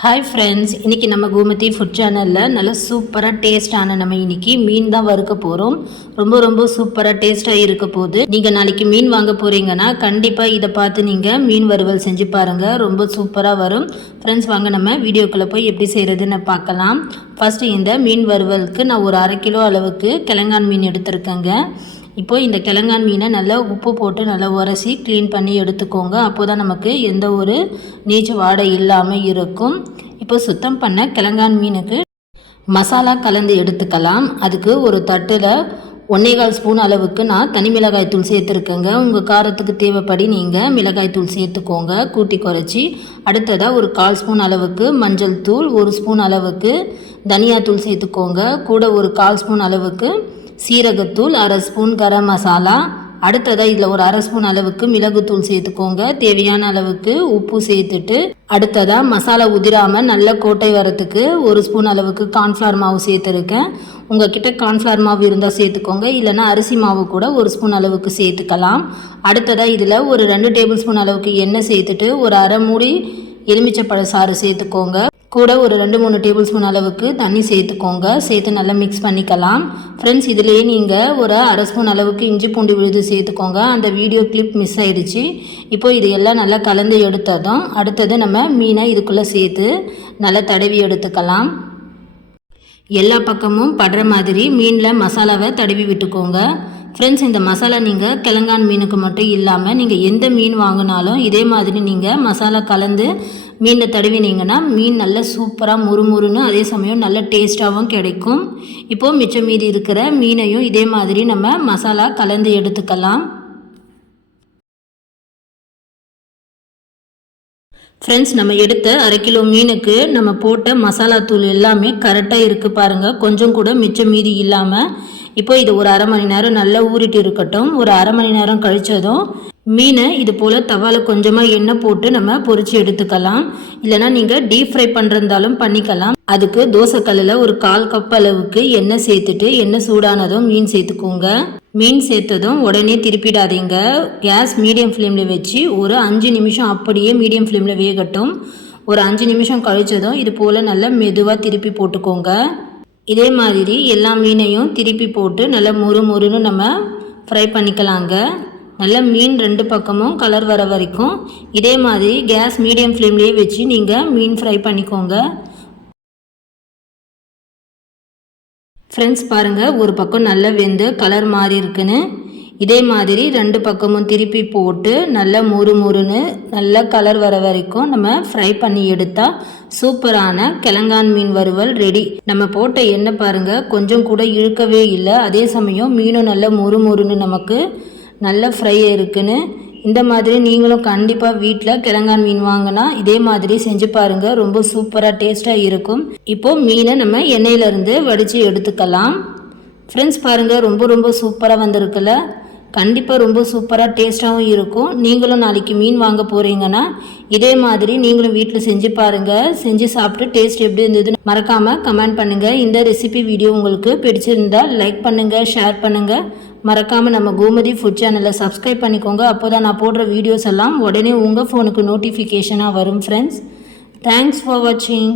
Hi friends, இன்றைக்கி நம்ம Gomathi food சேனலில் நல்ல சூப்பராக டேஸ்டான நம்ம இன்றைக்கி மீன் தான் வறுக்க போகிறோம். ரொம்ப சூப்பராக டேஸ்ட்டாக இருக்க போகுது. நீங்கள் நாளைக்கு மீன் வாங்க போகிறீங்கன்னா கண்டிப்பாக இதை பார்த்து நீங்கள் மீன் வறுவல் செஞ்சு பாருங்கள். ரொம்ப சூப்பராக வரும். ஃப்ரெண்ட்ஸ், வாங்க நம்ம வீடியோக்குள்ளே போய் எப்படி செய்கிறதுன்னு பார்க்கலாம். ஃபஸ்ட்டு இந்த மீன் வறுவலுக்கு நான் ஒரு 1/2 கிலோ அளவுக்கு கிழங்கான் மீன் எடுத்துருக்கேங்க. இப்போது இந்த கிழங்கான் மீனை நல்லா உப்பு போட்டு நல்லா உரசி க்ளீன் பண்ணி எடுத்துக்கோங்க. அப்போ தான் நமக்கு எந்த ஒரு நீச்சு வாடை இல்லாமல் இருக்கும். இப்போ சுத்தம் பண்ண கிழங்கான் மீனுக்கு மசாலா கலந்து எடுத்துக்கலாம். அதுக்கு ஒரு தட்டில் 1.25 ஸ்பூன் அளவுக்கு நான் தனி மிளகாய் தூள் சேர்த்துருக்கேங்க. உங்கள் காரத்துக்கு தேவைப்படி நீங்கள் மிளகாய் தூள் சேர்த்துக்கோங்க, கூட்டி குறைச்சி. அடுத்ததாக ஒரு 1/4 ஸ்பூன் அளவுக்கு மஞ்சள் தூள், 1 ஸ்பூன் அளவுக்கு தனியாத்தூள் சேர்த்துக்கோங்க. கூட ஒரு 1/4 ஸ்பூன் அளவுக்கு சீரகத்தூள், 1/2 ஸ்பூன் கரம் மசாலா. அடுத்ததாக இதில் ஒரு 1/2 ஸ்பூன் அளவுக்கு மிளகுத்தூள் சேர்த்துக்கோங்க. தேவையான அளவுக்கு உப்பு சேர்த்துட்டு அடுத்ததாக மசாலா உதிராமல் நல்ல கோட்டை வரத்துக்கு 1 ஸ்பூன் அளவுக்கு கார்ன்ஃப்ளவர் மாவு சேர்த்துருக்கேன். உங்கள் கிட்ட கார்ன்ஃப்ளவர் மாவு இருந்தால் சேர்த்துக்கோங்க, இல்லைனா அரிசி மாவு கூட 1 ஸ்பூன் அளவுக்கு சேர்த்துக்கலாம். அடுத்ததாக இதில் ஒரு 2 டேபிள் ஸ்பூன் அளவுக்கு எண்ணெய் சேர்த்துட்டு ஒரு 1/2 மூடி எலுமிச்சப்பழ சாறு சேர்த்துக்கோங்க. கூட ஒரு 2-3 டேபிள் ஸ்பூன் அளவுக்கு தண்ணி சேர்த்துக்கோங்க. சேர்த்து நல்லா மிக்ஸ் பண்ணிக்கலாம். ஃப்ரெண்ட்ஸ், இதிலேயே நீங்கள் ஒரு 1/2 ஸ்பூன் அளவுக்கு இஞ்சி பூண்டு விழுது சேர்த்துக்கோங்க. அந்த வீடியோ கிளிப் மிஸ் ஆகிடுச்சு. இப்போ இது எல்லாம் நல்லா கலந்து எடுத்ததும் அடுத்தது நம்ம மீனை இதுக்குள்ளே சேர்த்து நல்லா தடவி எடுத்துக்கலாம். எல்லா பக்கமும் படுற மாதிரி மீனில் மசாலாவை தடவி விட்டுக்கோங்க. ஃப்ரெண்ட்ஸ், இந்த மசாலா நீங்கள் கிழங்கான் மீனுக்கு மட்டும் இல்லாமல் நீங்கள் எந்த மீன் வாங்கினாலும் இதே மாதிரி நீங்கள் மசாலா கலந்து மீனை தடவினீங்கன்னா மீன் நல்ல சூப்பராக முறுமுறுன்னு அதே சமயம் நல்ல டேஸ்ட்டாகவும் கிடைக்கும். இப்போது மிச்சம் மீதி இருக்கிற மீனையும் இதே மாதிரி நம்ம மசாலா கலந்து எடுத்துக்கலாம். ஃப்ரெண்ட்ஸ், நம்ம எடுத்த 1/2 கிலோ மீனுக்கு நம்ம போட்ட மசாலா தூள் எல்லாமே கரெக்டாக இருக்குது பாருங்கள். கொஞ்சம் கூட மிச்சம் மீதி இல்லாமல். இப்போ இது ஒரு 1/2 மணி நேரம் நல்லா ஊறிட்டு இருக்கட்டும். ஒரு 1/2 மணி நேரம் கழித்ததும் மீனை இது போல் தவாவில் கொஞ்சமாக எண்ணெய் போட்டு நம்ம பொரித்து எடுத்துக்கலாம். இல்லைனா நீங்கள் டீப் ஃப்ரை பண்ணுறதாலும் பண்ணிக்கலாம். அதுக்கு தோசைக்கல்லில் ஒரு 1/4 கப் அளவுக்கு எண்ணெய் சேர்த்துட்டு எண்ணெய் சூடானதும் மீன் சேர்த்துக்கோங்க. மீன் சேர்த்ததும் உடனே திருப்பிடாதீங்க. கேஸ் மீடியம் ஃப்ளேமில் வச்சு ஒரு 5 நிமிஷம் அப்படியே மீடியம் ஃப்ளேமில் வேகட்டும். ஒரு 5 நிமிஷம் கழித்ததும் இது போல் நல்லா மெதுவாக திருப்பி போட்டுக்கோங்க. இதே மாதிரி எல்லா மீனையும் திருப்பி போட்டு நல்லா முறுமுறுன்னு நம்ம ஃப்ரை பண்ணிக்கலாங்க. நல்லா மீன் 2 பக்கமும் கலர் வர வரைக்கும் இதே மாதிரி கேஸ் மீடியம் ஃப்ளேம்லேயே வச்சு நீங்கள் மீன் ஃப்ரை பண்ணிக்கோங்க. ஃப்ரெண்ட்ஸ், பாருங்கள், ஒரு பக்கம் நல்லா வெந்து கலர் மாறி இருக்குன்னு. இதே மாதிரி 2 பக்கமும் திருப்பி போட்டு நல்லா முறுமுறுன்னு நல்லா கலர் வர வரைக்கும் நம்ம ஃப்ரை பண்ணி எடுத்தால் சூப்பரான கிழங்கான் மீன் வறுவல் ரெடி. நம்ம போட்ட எண்ணெய் பாருங்கள் கொஞ்சம் கூட இழுக்கவே இல்லை. அதே சமயம் மீனும் நல்லா முறுமுறுன்னு நமக்கு நல்ல ஃப்ரை இருக்குன்னு. இந்த மாதிரி நீங்களும் கண்டிப்பாக வீட்டில் கிழங்கான் மீன் வாங்கினா இதே மாதிரி செஞ்சு பாருங்கள். ரொம்ப சூப்பராக டேஸ்ட்டாக இருக்கும். இப்போது மீனை நம்ம எண்ணெயிலேருந்து வடித்து எடுத்துக்கலாம். ஃப்ரெண்ட்ஸ், பாருங்கள், ரொம்ப சூப்பராக வந்திருக்குல்ல. கண்டிப்பாக ரொம்ப சூப்பராக டேஸ்ட்டாகவும் இருக்கும். நீங்களும் நாளைக்கு மீன் வாங்க போகிறீங்கன்னா இதே மாதிரி நீங்களும் வீட்டில் செஞ்சு பாருங்கள். செஞ்சு சாப்பிட்டு டேஸ்ட் எப்படி இருந்ததுன்னு மறக்காமல் கமெண்ட் பண்ணுங்கள். இந்த ரெசிபி வீடியோ உங்களுக்கு பிடிச்சிருந்தால் லைக் பண்ணுங்கள், ஷேர் பண்ணுங்கள். மறக்காமல் நம்ம கோமதி ஃபுட் சேனலை சப்ஸ்கிரைப் பண்ணிக்கோங்க. அப்போ தான் நான் போடுற வீடியோஸ் எல்லாம் உடனே உங்கள் ஃபோனுக்கு நோட்டிஃபிகேஷனாக வரும். ஃப்ரெண்ட்ஸ், தேங்க்ஸ் ஃபார் வாட்சிங்.